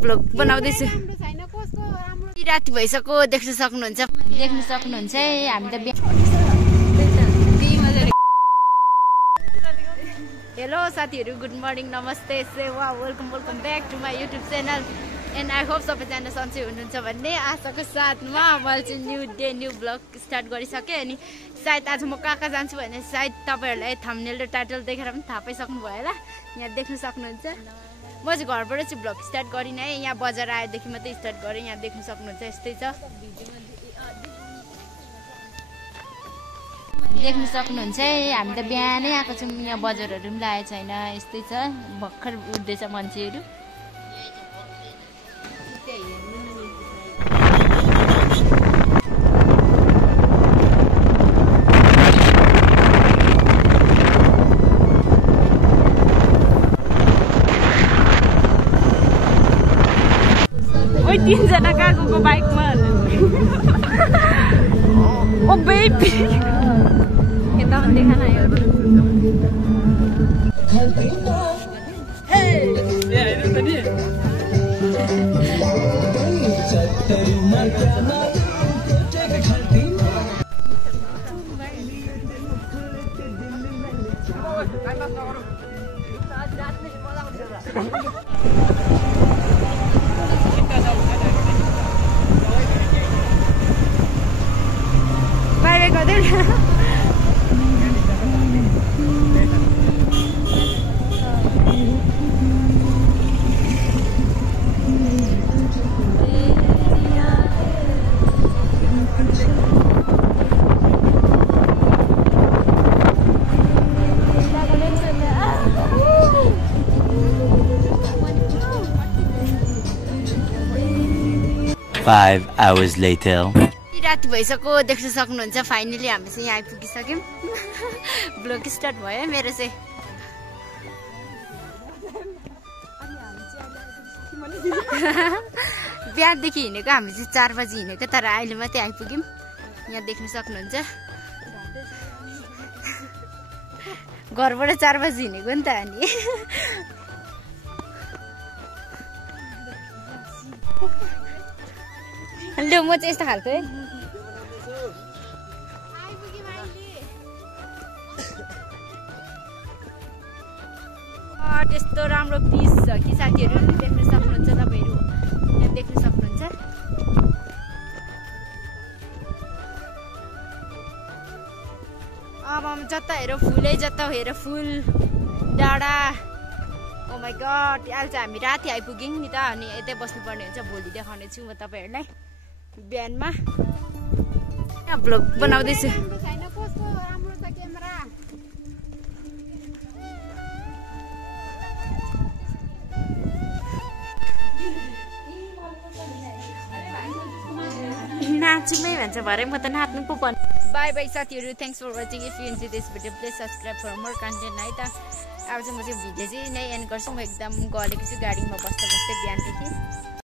Blog बनाउँदैछु राति भइसक्यो देख्न सक्नुहुन्छ हामी त हेलो साथीहरु गुड मर्निङ नमस्ते सेवा welcome back to my YouTube channel and I hope सबैजना सन्चै हुनुहुन्छ भन्ने आशाको साथमा मैले चाहिँ new day new blog start गरिसकेँ। अनि सायद आज म कहाँ कहाँ जान्छु भने सायद तपाईँहरूलाई थम्बनेल र टाइटल देखेर पनि थाहा पाइसक्नु भयो होला। यहाँ देख्न सक्नुहुन्छ म चाहिँ घरबाट चाहिँ ब्लग स्टार्ट गरिनँ है, यहाँ बजार आएदेखि मात्रै स्टार्ट गरेँ। यहाँ देख्न सक्नुहुन्छ यस्तै छ, देख्न सक्नुहुन्छ है। हामी त बिहानै आएको छौँ, यहाँ बजारहरू पनि लागेको छैन, यस्तै छ। भर्खर उठ्दैछ मान्छेहरू। ओइ तीनजना कहाँ गएको बाइकमा? ओ बेबी यता पनि देखान आयो। Five hours later. राति भइसक्यो देख्न सक्नुहुन्छ। फाइनली हामी चाहिँ यहाँ आइपुगिसक्यौँ। ब्लग स्टार्ट भयो मेरो चाहिँ। बिहानदेखि हिँडेको हामी चाहिँ 4 बजी हिँडेको, तर अहिले मात्रै आइपुग्यौँ। यहाँ देख्न सक्नुहुन्छ घरबाट 4 बजी हिँडेको नि त हामी। ल म चाहिँ यस्तो खालको है। त्यस्तो राम्रो पिस छ कि साथीहरू देख्न सक्नुहुन्छ तपाईँहरू, यहाँ देख्न सक्नुहुन्छ। अब जता हेर फुलै, जता हेर फुल डाँडा। ओ माई गड, अहिले चाहिँ हामी राति आइपुग्यौँ नि त। अनि यतै बस्नुपर्ने हुन्छ, भोलि देखाउने छु म तपाईँहरूलाई बिहानमा। ब्लग बनाउँदैछु। नाच्मै भन्छ भरे म त नाच्नु पो पर्छ। बाई बाई साथीहरू, thanks for watching. If you enjoy this video please subscribe for more content है त। अब चाहिँ म चाहिँ भिडियो चाहिँ नै एन्ड गर्छु। म एकदम गलेको छु गाडीमा बस्दा बस्दै बिहानदेखि।